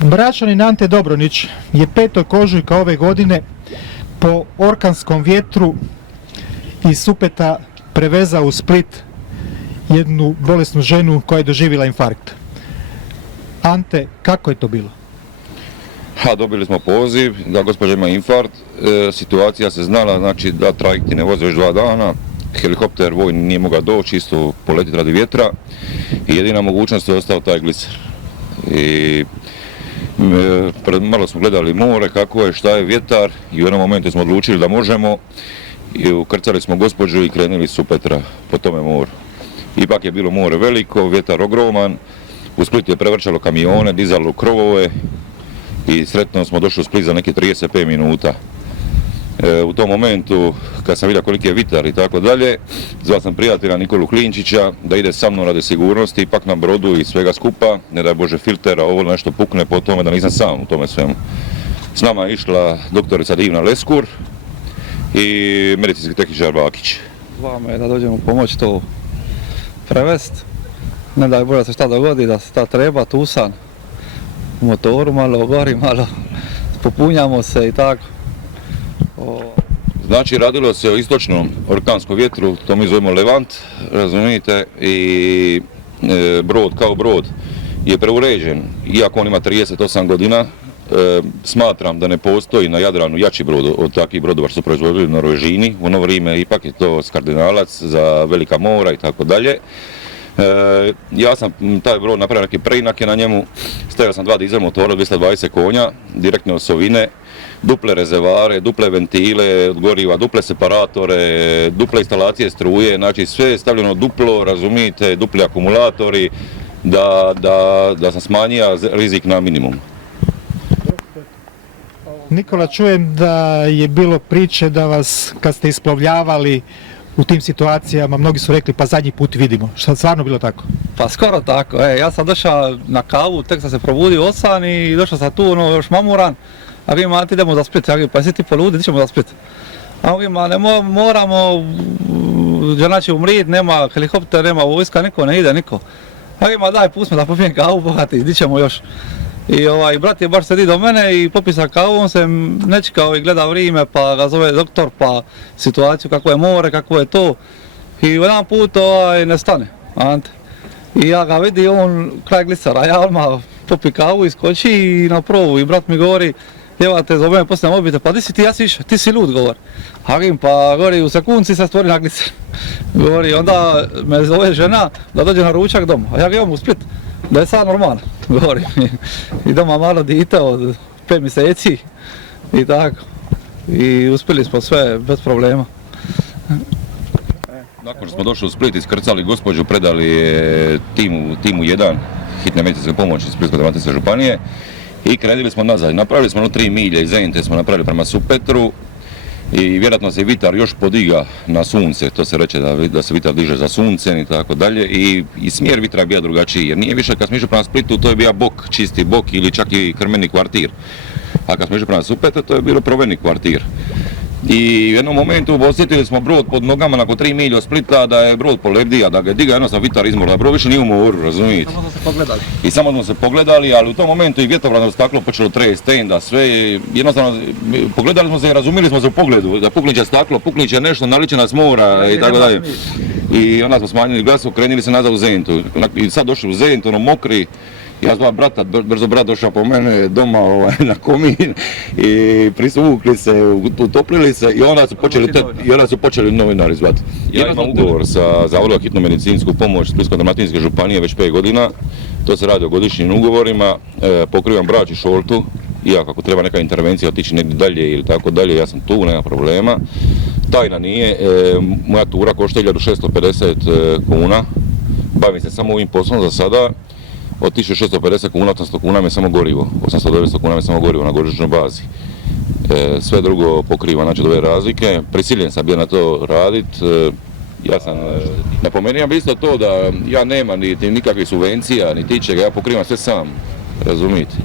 Bračanin Ante Dobronić je 5. ožujka ove godine po orkanskom vjetru iz Supeta prevezao u Split jednu bolesnu ženu koja je doživjela infarkt. Ante, kako je to bilo? Dobili smo poziv da gospođa ima infarkt, situacija se znala, znači da trajekti ne voze već 2 dana, helikopter vojni nije mogao doći, isto poletiti radi vjetra i jedina mogućnost je ostao taj gliser. I malo smo gledali more, kako je, šta je vjetar i u jednom momentu smo odlučili da možemo i ukrcali smo gospođu i krenuli su Petra po tome moru. Ipak je bilo more veliko, vjetar ogroman, u Splitu je prevrćalo kamione, dizalo krovove i sretno smo došli u Split za neki 35 minuta. U tom momentu, kad sam vidio koliki je vitar i tako dalje, zvao sam prijatelja Nikolu Klinčića da ide sa mnom radi sigurnosti, ipak na brodu i svega skupa, ne daj Bože filtera, ovo nešto pukne po tome da nisam sam u tome svemu. S nama je išla doktorica Divna Leskur i medicinski tehničar Bakić. Zvao me da dođemo pomoći to prevest, ne daj Bože da se šta dogodi, da se ta treba, tusan u motoru, malo gori, malo popunjamo se i tako. Znači, radilo se o istočnom orkanskom vjetru, to mi zovemo Levant, razumijete, i brod kao brod je preuređen, iako on ima 38 godina, smatram da ne postoji na Jadranu jači brod od takvih brodova što su proizvodili Norvežini, u ono vrijeme ipak je to skandinalac za velika mora i tako dalje. Ja sam taj brod napravio neke preinake na njemu, stavio sam 2 dizel motora, 220 konja, direktne osovine, duple rezervare, duple ventile od goriva, duple separatore, duple instalacije struje, znači sve je stavljeno duplo, razumijete, dupli akumulatori, da sam smanjio rizik na minimum. Nikola, čujem da je bilo priče da vas, kad ste isplovljavali u tim situacijama, mnogi su rekli pa zadnji put vidimo. Šta stvarno bilo tako? Pa skoro tako, ja sam došao na kavu, tek sam se probudio od san i došao sam tu, još mamuran, a vi imate idemo za Split, pa jesi ti poludi, ti ćemo za Split. A vi ne moramo, znači umrit, nema helikopter, nema vojska, niko ne ide, niko. A vi daj, pusti me da popijem kavu, bogati, di ćemo još. I brat je baš sedi do mene i popisa kavu, on se nečekao i gleda vrijeme, pa ga zove doktor, pa situaciju kako je more, kako je to. I jedan put ne stane, Ante. I ja ga vidim, on kraj glisera, ja odmah popi kavu, iskoči i na provu. I brat mi govori, evo te zove me poslije mobite, pa di si ti, ja si išao, ti si lud, govori. Hagim, pa govori, u sekundci se stvori na gliser. Govori, onda me zove žena da dođe na ručak doma, a ja ga imam u Split. Da je sad normalno, govorim. I doma malo dite od 5 mjeseci i tako. I uspjeli smo sve bez problema. Nakon što smo došli u Split, iskrcali gospođu, predali je timu 1 hitne medicinske pomoći iz Splitsko-dalmatinske županije i krenuli smo nazad. Napravili smo 3 milje iz Zente, smo napravili prema Supetru i vjerojatno se vitar još podiga na sunce, to se reče da se vitar diže za suncem i tako dalje i smjer vitra je bio drugačiji, jer nije više kad smo išli prema Splitu to je bio bok, čisti bok ili čak i krmeni kvartir, a kad smo išli prema Supetru to je bilo proveni kvartir. I u jednom momentu osjetili smo brod pod nogama nakon 3 milje od Splita da je brod polepdija, da ga je diga jednostavno vitar izmor, da brod više nije u moru, razumijete? Samo smo se pogledali. I samo smo se pogledali, ali u tom momentu i vjetrovratno staklo počelo trest, tenda, sve, jednostavno pogledali smo se i razumili smo se u pogledu, da pukniće staklo, pukniće nešto, naliče nas mora i tako dalje. I onda smo smanjili glasu, krenuli se nazad u Zentu. I sad došli u Zentu, ono mokri. Ja zvala brata, brzo brat došao po mene doma na komin i prisvukli se, utoplili se i onda su počeli novinari zvati. Ja imam ugovor sa Zavodom za hitnu medicinsku pomoć Splitsko-dalmatinske županije već 5 godina. To se radi o godišnjim ugovorima, pokrivam Brač i Šoltu, iako ako treba neka intervencija otići negdje dalje ili tako dalje, ja sam tu, nema problema. Tajna nije, moja tura košta 1650 kuna, bavim se samo ovim poslom za sada. Od 1650 kuna, 800 kuna mi je samo gorivo, 800-900 kuna mi je samo gorivo na godišnjoj bazi. Sve drugo pokriva, znači ove razlike. Prisiljen sam bio na to radit. Ja sam napomenuo bi isto to da ja nemam nikakvih subvencija, ni tičega, ja pokrivam sve sam, razumijete.